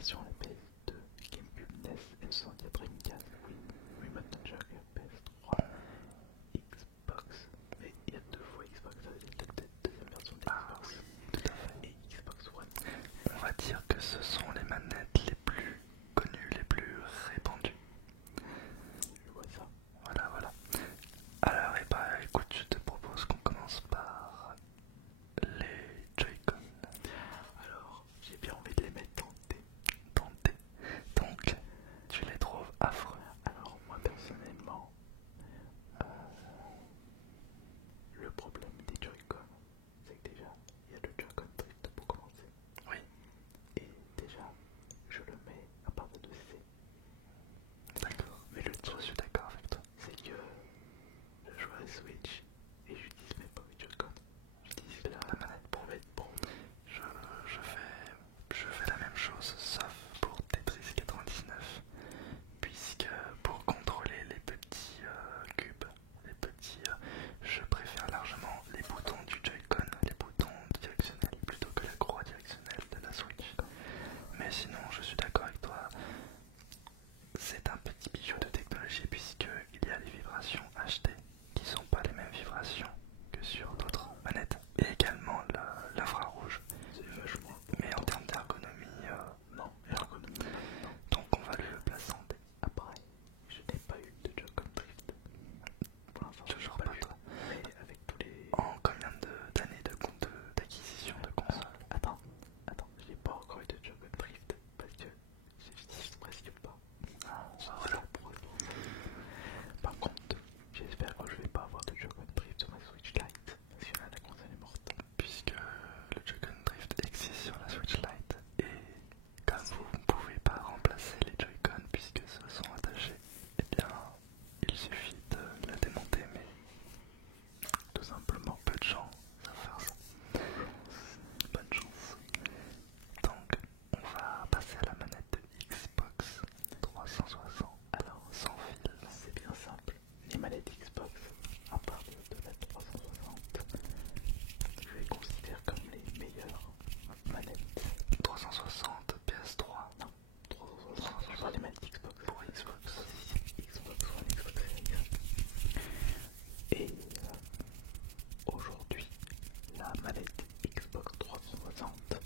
version la PS2, GameCube, NES, N64, Dreamcast, Remote Nunchuck, PS3, Xbox. Mais il y a deux fois Xbox, ça veut dire peut-être deuxième version de Xbox. Tout à fait. Et Xbox One. On va dire que ce sont les manettes les plus connues, les plus répandues. Je vois ça. Voilà. Alors, écoute, je te propose qu'on commence par les Joy-Con. Alors, j'ai bien envie de les mettre tentées. Donc, tu les trouves affreux. Alors, moi personnellement, le problème des Joy-Con, c'est que déjà, il y a le Joy-Con Drift pour commencer. Oui. Et déjà, je le mets à partir de C. D'accord. Mais le Je truc, suis d'accord avec toi. c'est que je joue à Switch et j'utilise même pas mes Joy-Con. J'utilise la manette pour mettre bon. Je fais la même chose, sauf pour Tetris 99, puisque pour contrôler les petits cubes, je préfère largement les boutons du Joy-Con, les boutons directionnels, plutôt que la croix directionnelle de la Switch. Mais sinon, je suis d'accord avec toi, c'est un petit bijou de technologie, puisqu'il y a les vibrations HD qui sont pas les mêmes vibrations que sur d'autres manettes, et également l'infrarouge. C'est vachement. Mais en termes d'ergonomie, Non, ergonomie, non. donc on va le placer en D. Après, je n'ai pas eu de Joy-Con Drift. Pour l'instant, je n'ai Toujours pas pas eu. toi. Mais avec tous les. En combien d'années d'acquisition de console? Attends, j'ai pas encore eu de Joy-Con Drift parce que j'utilise presque pas. Voilà. Par contre, j'espère que je vais pas avoir de Joy-Con Drift sur ma Switch Lite. Parce que là, la console est morte. Puisque le Joy-Con Drift existe sur la Switch Lite, et comme vous ne pouvez pas remplacer les Joy-Con puisque ceux sont attachés, eh bien il suffit de la démonter, mais Tout simplement. peu de gens savent faire ça. Bonne chance. Donc on va passer à la manette Xbox 360. Alors, Sans fil. c'est bien simple. Les manettes Xbox, à part de la 360, je les considère comme les meilleures manettes. 360, PS3. Non, 360, je parle des manettes Xbox. Pour Xbox. Xbox One, Xbox Series. Et aujourd'hui, la manette Xbox 360,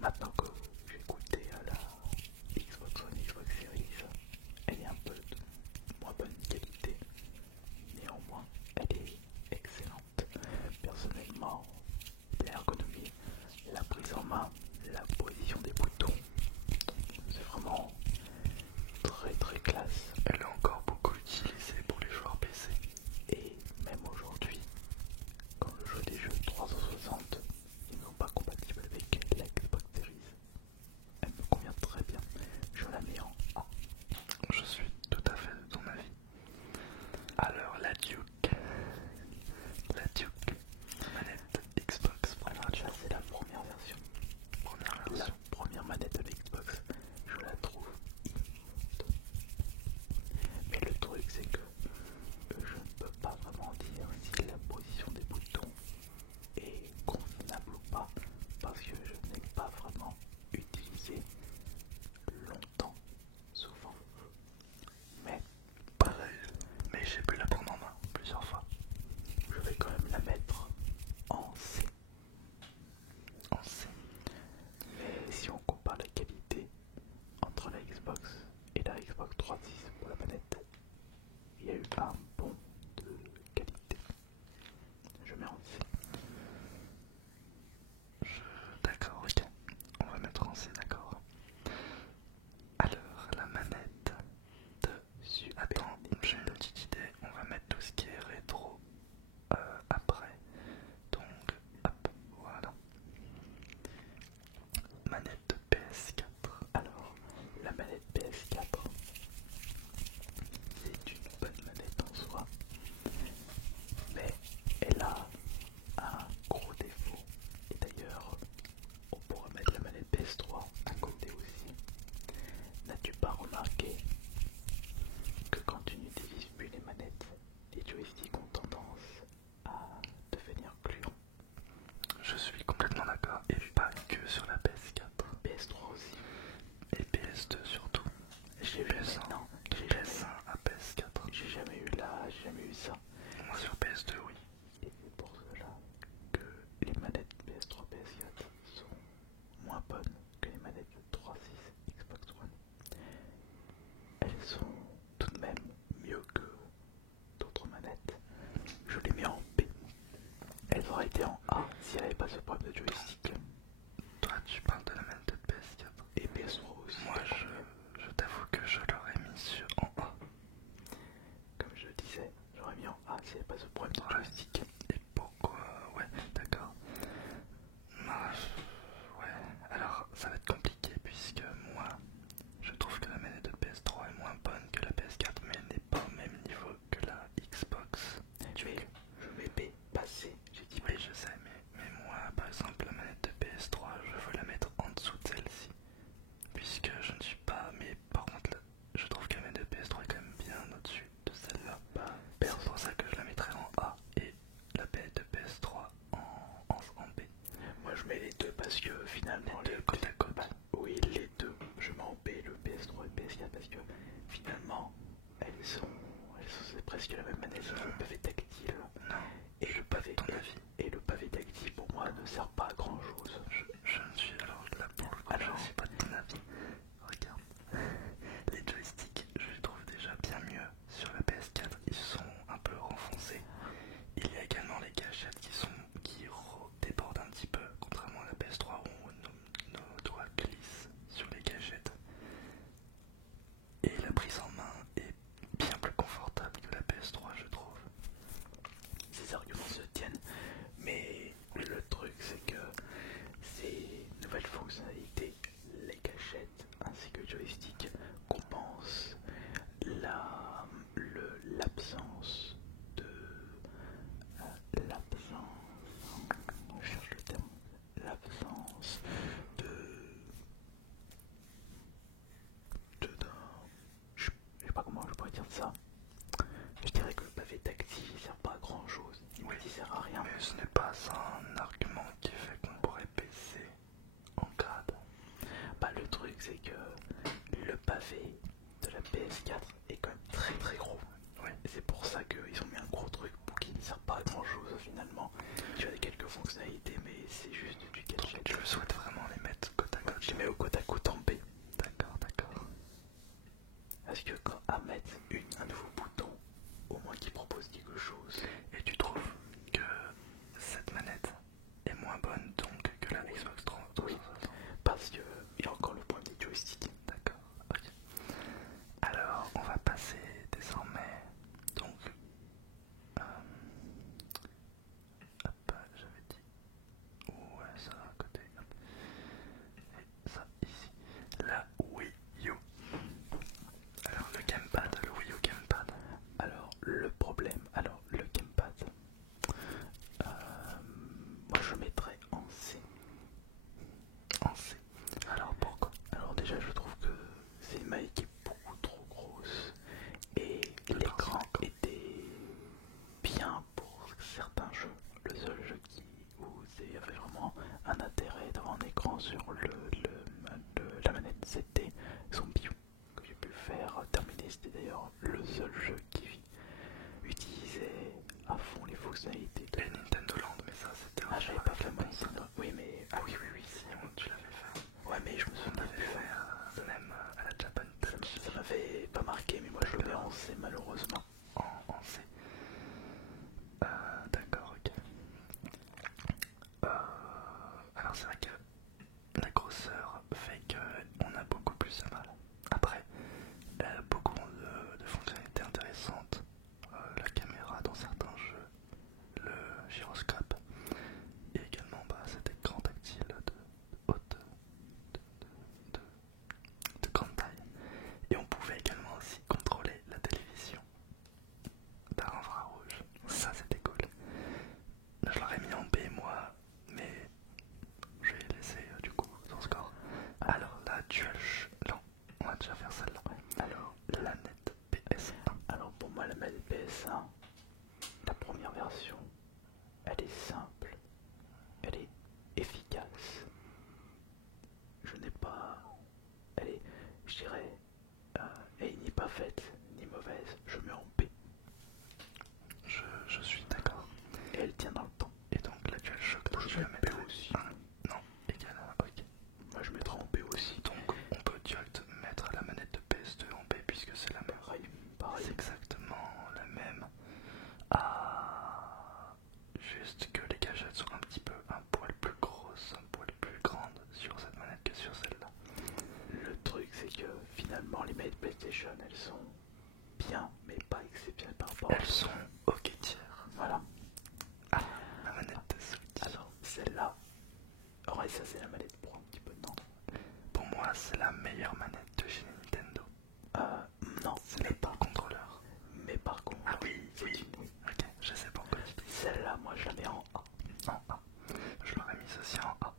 maintenant que j'ai goûté à la Xbox One, Xbox Series, elle est un peu de moins bonne qualité. Néanmoins, elle est excellente. Personnellement, l'ergonomie, la prise en main, la position des boutons, c'est vraiment très très classe. Elle est encore beaucoup utilisée pour les joueurs PC. Et même aujourd'hui, quand je joue des jeux 360, ils ne sont pas compatibles avec la Xbox Series. Elle me convient très bien. Je la mets en A. Je suis tout à fait de ton avis. Alors la Duke, manette Xbox, Alors déjà, c'est la première version. première La version. première manette de l'Xbox, je la trouve immonde. Mais le truc, c'est que je ne peux pas vraiment dire si la position des boutons est convenable ou pas, parce que je n'ai pas vraiment utilisé longtemps, souvent. Mais Pareil, mais j'ai pu la prendre en main plusieurs fois. je vais quand même la mettre en C. En C. Mais si on compare la qualité entre la Xbox et la Xbox 360 pour la manette, il y a eu un bond de qualité. Je mets en C. D'accord, ok. On va mettre en C, d'accord. Alors, la manette de... Attends, j'ai une petite idée. On va mettre tout ce qui est rétro après. Donc, hop, voilà. Manette de PS4. Alors, la manette PS4, c'est une bonne manette en soi, mais elle a un gros défaut. Et d'ailleurs, on pourra mettre la manette PS3 à côté aussi. N'as-tu pas remarqué que quand tu n'utilises plus les manettes, les joysticks ont tendance à devenir gluants? Je suis complètement d'accord, et pas que sur la PS4. PS3 aussi. ce problème de joystick. Toi, tu parles de la manette de PS4. Et PS3 aussi. Moi, je t'avoue que je l'aurais mis en A. Comme je le disais, j'aurais mis en A s'il n'y avait pas ce problème de joystick. Et pourquoi? Ouais, d'accord. Ouais, alors ça va être compliqué puisque moi, je trouve que la manette de PS3 est moins bonne que la PS4, mais elle n'est pas au même niveau que la Xbox. Je vais passer, j'ai dit. Oui, je sais, mais moi, par exemple, la manette de PS3, je veux la mettre en dessous de celle-ci. Puisque je ne suis pas, mais par contre, je trouve que la manette de PS3 est quand même bien au-dessus de celle-là. C'est pour ça que je la mettrai en A et la manette de PS3 en B. Moi je mets les deux parce que finalement les deux côte à côte. Oui, les deux. Je mets en B le PS3 et le PS4 parce que finalement c'est presque la même manette, le pavé tactile. Non, et le pavé ton avis. Et le pavé tactile pour moi ne sert pas à grand chose. Je ne suis alors là pour le coup, je ne suis pas de ton avis. Regarde, les joysticks, je les trouve déjà bien mieux. Sur la PS4, ils sont un peu renfoncés. Il y a également les gâchettes qui débordent un petit peu, contrairement à la PS3 où nos doigts glissent sur les gâchettes. Et la prise en main est bien plus confortable que la PS3, je trouve. Ces arguments se tiennent, mais le truc c'est que ces nouvelles fonctionnalités, les gâchettes ainsi que le joystick, compensent l'absence de je cherche le terme, l'absence je sais pas comment je pourrais dire ça. Je dirais que le pavé tactile il sert pas à grand chose, il sert à rien. Mais ce n'est pas un argument qui fait qu'on pourrait baisser en grade. Bah le truc c'est que le pavé de la PS4 est quand même très très gros. Oui. C'est pour ça qu'ils ont mis un gros truc pour qu'il ne sert pas à grand chose finalement. Tu as quelques fonctionnalités mais c'est juste du gadget. Je souhaite vraiment les mettre côte à côte. Je les mets au côte à côte en B. D'accord, d'accord. Parce que quand à mettre un nouveau bouton, au moins qui propose quelque chose. Et tu trouves que cette manette est moins bonne donc que la Xbox 360? Oui, parce que il y a encore le point des joysticks. D'accord, ok. Alors, on va passer désormais, donc, hop, j'avais dit, ouais, ça à côté, hop, et ça ici, la Wii U. Alors, le gamepad, le Wii U gamepad. Alors, le gamepad, moi je mettrais en C. En C. Alors, pourquoi? Alors déjà je trouve que c'est une maille qui est beaucoup trop grosse et l'écran était bien pour certains jeux. Le seul jeu où il y avait vraiment un intérêt d'avoir un écran sur la manette, c'était Zombie U, que j'ai pu faire terminer. C'était d'ailleurs le seul jeu qui utilisait à fond les fonctionnalités de Nintendo Land, mais ça c'était un j'avais pas fait Nintendo. Oui, mais oui, si tu l'avais fait. ouais, mais je me souviens L'avait fait même à la Japan Touch. Ça m'avait pas marqué, mais moi je le mets en C malheureusement. En C. D'accord, ok. Alors c'est vrai que la grosseur fait qu'on a beaucoup plus de mal. Après, elle a beaucoup de fonctionnalités intéressantes. La caméra dans certains jeux, le gyroscope, et également cet écran tactile de grande taille. Et on pouvait également aussi contrôler la télévision par infrarouge. Ça c'était cool. Je l'aurais mis en B moi, mais je vais laisser du coup son score. Alors la non, on va déjà faire celle-là. Alors, la manette PS1. alors pour moi la manette PS1, la première version, elle est simple, elle est efficace. Je n'ai pas, elle est, je dirais, elle est ni pas faite ni mauvaise. Je mets en B. Je suis d'accord. Et elle tient dans le temps. Et donc la DualShock, Je tu mets la mettrais B aussi. Non, égal à ok. Moi je mettrai en B aussi. Donc on peut direct mettre la manette de PS2 en B puisque c'est la même. Pareil. C'est exactement la même. PlayStation, elles sont bien, mais pas exceptionnelles par rapport Elles sont ok tiers. Voilà. Ah, la manette de Switch. Alors, celle-là, ouais, ça c'est la manette pro un petit peu, non? Pour moi, c'est la meilleure manette de chez Nintendo. Non, C'est le pas contrôleur. mais par contre, Ah oui, oui. Ok, je sais pas pourquoi tu dis. Celle-là, moi je la mets en A. En A. Je l'aurais mise aussi en A.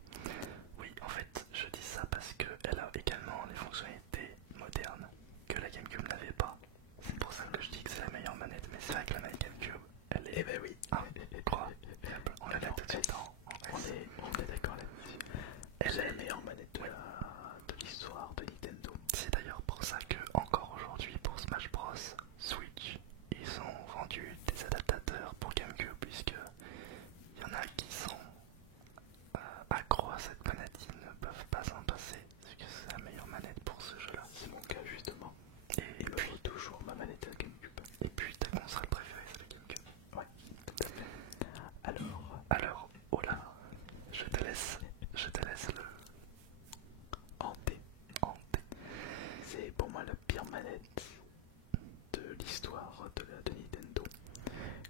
Oui, en fait, je dis ça parce qu'elle a également les fonctionnalités modernes que la GameCube n'avait pas. C'est pour ça que je dis que c'est la meilleure manette, mais c'est vrai que la manette GameCube, elle est... Eh ben oui. Incroyable. On la met tout de suite en S. On est d'accord là-dessus. Elle est la meilleure manette de l'histoire de Nintendo. C'est d'ailleurs pour ça que, encore aujourd'hui, pour Smash Bros. Switch, ils ont vendu des adaptateurs pour GameCube, puisque il y en a qui sont accros à cette manette, ils ne peuvent pas s'en passer, parce que c'est la meilleure manette pour ce jeu-là. C'est mon cas justement. Et Il me puis, faut toujours ma manette de GameCube. et puis ta console préférée, c'est la GameCube. Ouais, tout à fait. Alors, oh là, je te laisse le hanté. hanter. C'est pour moi la pire manette de l'histoire de Nintendo.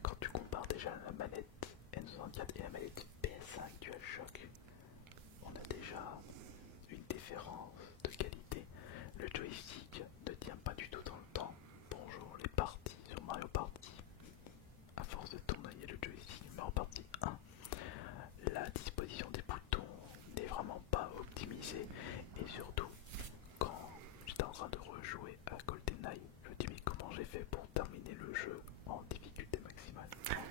Quand tu compares déjà la manette N64 et la manette PS5 DualShock, on a déjà une différence de qualité. Le joystick ne tient pas du tout dans le temps. Bonjour les parties sur Mario Party. À force de tournoyer le joystick Mario Party 1, la disposition des boutons n'est vraiment pas optimisée. Et surtout, quand j'étais en train de rejouer à GoldenEye, je me dis mais comment j'ai fait pour terminer le jeu en difficulté maximale,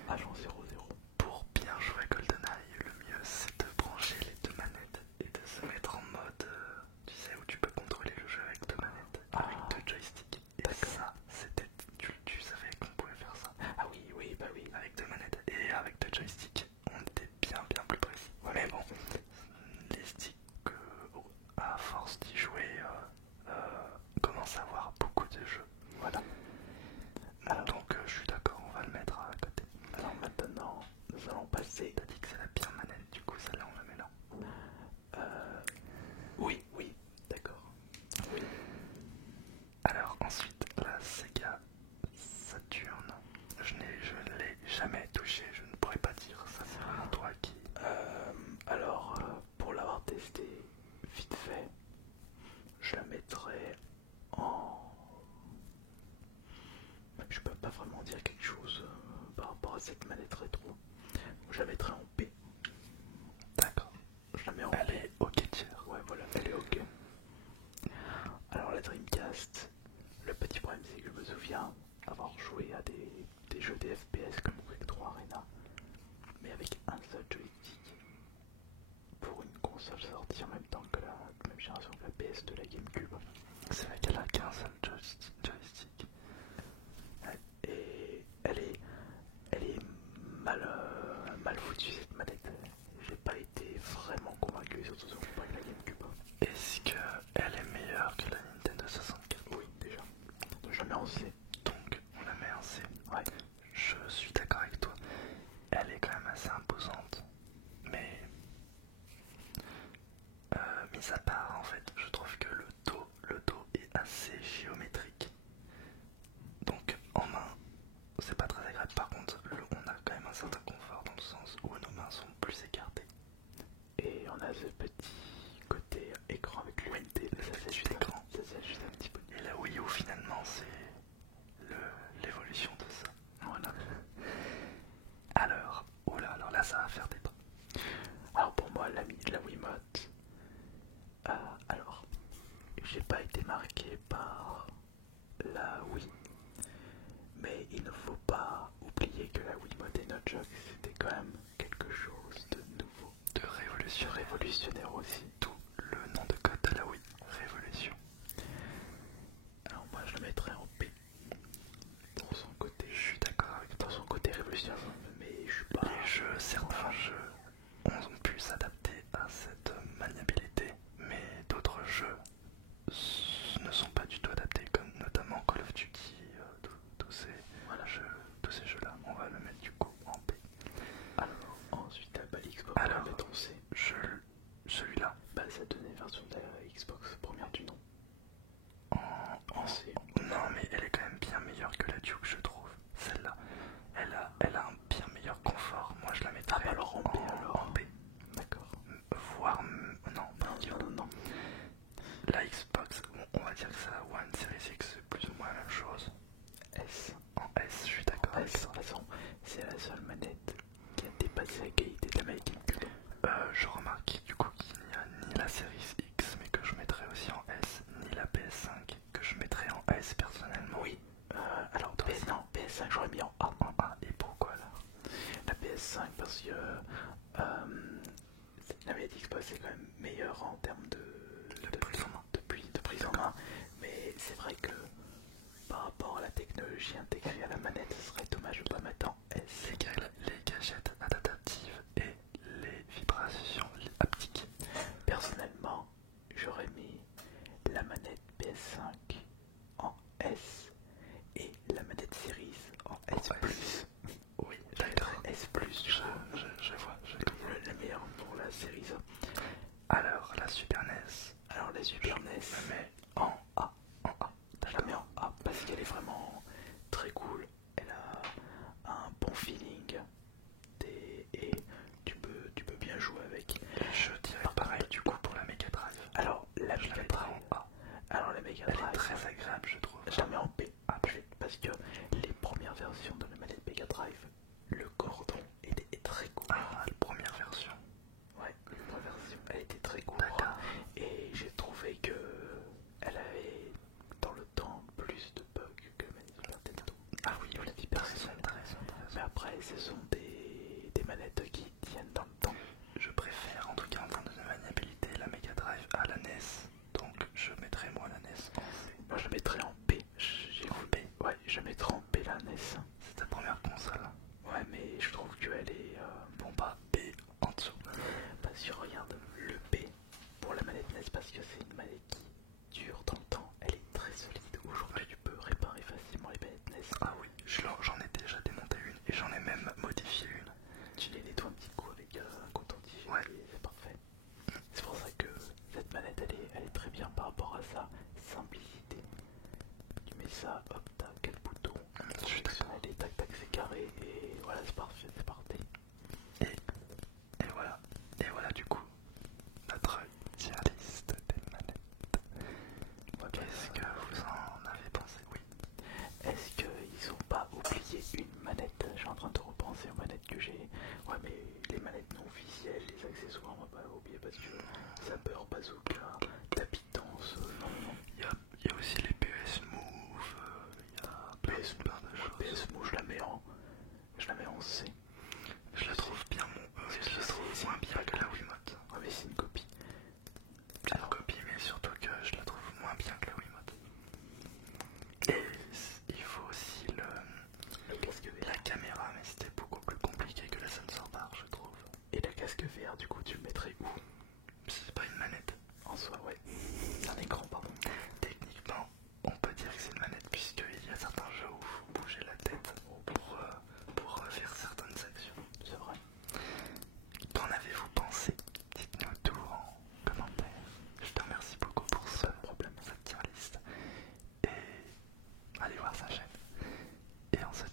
agent 00. Pour bien jouer à GoldenEye, le mieux c'est de brancher les deux manettes et de se mettre en mode, tu sais, où tu peux contrôler le jeu avec deux manettes, avec deux joysticks. Et ça, c'était, tu savais qu'on pouvait faire ça. Ah oui, oui, bah oui. Avec deux manettes et avec deux joysticks, on était bien plus précis. Ouais, mais bon, les sticks, à force d'y jouer, commencent à avoir beaucoup de jeux. Voilà. Donc je suis d'accord, on va le mettre à côté. Alors maintenant, nous allons passer. T'as dit que c'est la pire manette, du coup celle-là on la met là. Oui, d'accord. Oui. Alors ensuite, la Sega Saturn, je ne l'ai jamais touché, je ne pourrais pas dire, ça c'est vraiment toi qui... Alors, pour l'avoir testé vite fait, je la mettrais en... Je peux pas vraiment dire quelque chose par rapport à cette manette rétro. Je la mettrais en P. D'accord. Je la mets en Elle P. est ok tiers. Ouais, voilà, elle est ok. Alors la Dreamcast, le petit problème c'est que je me souviens avoir joué à des jeux des FPS comme Quake 3 Arena, mais avec un seul joystick pour une console sortie en même temps que la même génération que la PS de la GameCube. C'est vrai qu'elle a qu'un seul joystick. Et elle est mal foutue cette manette. J'ai pas été vraiment convaincu, surtout si on compare avec la GameCube. Est-ce qu'elle est meilleure que la Nintendo 64? Oui, déjà. Donc je la mets en C. Donc on la met en C. Ouais. Je suis d'accord avec toi. Elle est quand même assez imposante. Mais mis à part, en fait, je trouve que le dos est assez géométrique. Donc en main, c'est pas très agréable. Par contre, on a quand même un certain confort dans le sens où nos mains sont plus écartées. Et on a ce petit côté écran avec l'UNT, ça s'ajuste écran. Ça s'ajuste un petit peu. Et la Wii U finalement c'est l'évolution de ça. Voilà. Alors, oula, alors là ça va faire débat. Alors pour moi la Wiimote, alors j'ai pas été marqué par la Wii, mais il ne faut pas oublier que la Wiimote et Nunchuk c'était quand même quelque chose de nouveau, De révolution. révolutionnaire aussi. Tout le nom de code de la Wii, révolution. Alors moi je le mettrais en P pour son côté. Je suis d'accord avec toi. Dans son côté révolutionnaire, mais je suis pas. Les jeux, certains jeux ont pu s'adapter à cette maniabilité, mais d'autres jeux ne sont pas du tout adaptés, comme notamment Call of Duty, tous ces jeux-là. On va le mettre du coup en P. Alors ensuite t'as pas l'Xbox, on Alors, va mettre en C. celui-là, Bah ouais, c'est quand même meilleur en termes de prise en main. De prise en main, mais c'est vrai que par rapport à la technologie intégrée à la manette, ce serait dommage de pas mettre en S. Les gadgets adaptatives et les vibrations haptiques. Personnellement, j'aurais mis la manette PS5 en S et la manette Series en S+. Oui, d'accord. S+, Je vois. le meilleur pour la Series. Alors, la Super NES. Alors la Super NES, me mets en A. Je la D'accord. mets en A parce qu'elle est vraiment très cool. Elle a un bon feeling et tu peux bien jouer avec. Et je dirais pareil du coup pour la Mega Drive. Alors la Je la Mega mettrai Drive, en A. alors la Mega Elle Drive, est très agréable, je trouve. je la mets en B. Ah, Parce que les premières versions de la manette Mega Drive, le cordon était très court. ah, la première version. Ouais, la première version, elle était très courte. D'accord. Et j'ai trouvé que elle avait dans le temps plus de bugs que la manette Super Nintendo. Ah oui, la vie personnelle. intéressant. Mais après, ce sont des manettes qui tiennent dans le temps. Je préfère en tout cas en termes de maniabilité la Mega Drive à la NES. Donc je mettrai moi la NES en C. Moi, je la mettrais en B. En B. Ouais, je mettrais en B la NES. C'est ta première console. Ouais, mais je trouve qu'elle est Bon bah B en dessous. parce que regarde le B pour la manette NES parce que c'est une manette qui dure dans le temps. Elle est très solide. Aujourd'hui, tu peux réparer facilement les manettes NES. Ah oui, j'en ai déjà démonté une et j'en ai même modifié une. Tu les nettoies un petit coup avec un coton-tige Ouais. et c'est parfait. C'est pour ça que cette manette elle est très bien par rapport à sa simplicité. Tu mets ça, hop, t'as 4 boutons, Je suis d'accord. et tac tac c'est carré et voilà c'est parfait, c'est parti. Et voilà du coup notre tier list des manettes. Qu'est-ce que vous en avez pensé? Oui. Est-ce qu'ils ont pas oublié une manette? Je suis en train de repenser aux manettes que j'ai. Ouais mais les manettes non officielles, les accessoires on va pas oublier parce que Zapper, Bazooka, Tapis de danse, non. Il y a aussi les PS Move, il y a plein de choses. PS Move je la mets en C. Je la trouve bien, je la trouve moins bien que la Wiimote. Ouais mais c'est une copie. C'est une copie, mais surtout que je la trouve moins bien que la Wiimote. Et il faut aussi Le casque VR. la caméra, mais c'était beaucoup plus compliqué que la sensor bar, je trouve. Et le casque VR du coup tu le mettrais où? C'est pas une manette. En soi ouais. C'est un écran pardon. Techniquement, on peut dire que c'est une manette puisqu'il y a certains jeux où il faut bouger la tête pour faire certaines actions. C'est vrai. Qu'en avez-vous pensé? Dites-nous tout en commentaire. Je te remercie beaucoup pour cette tier list. Et allez voir sa chaîne. Et on se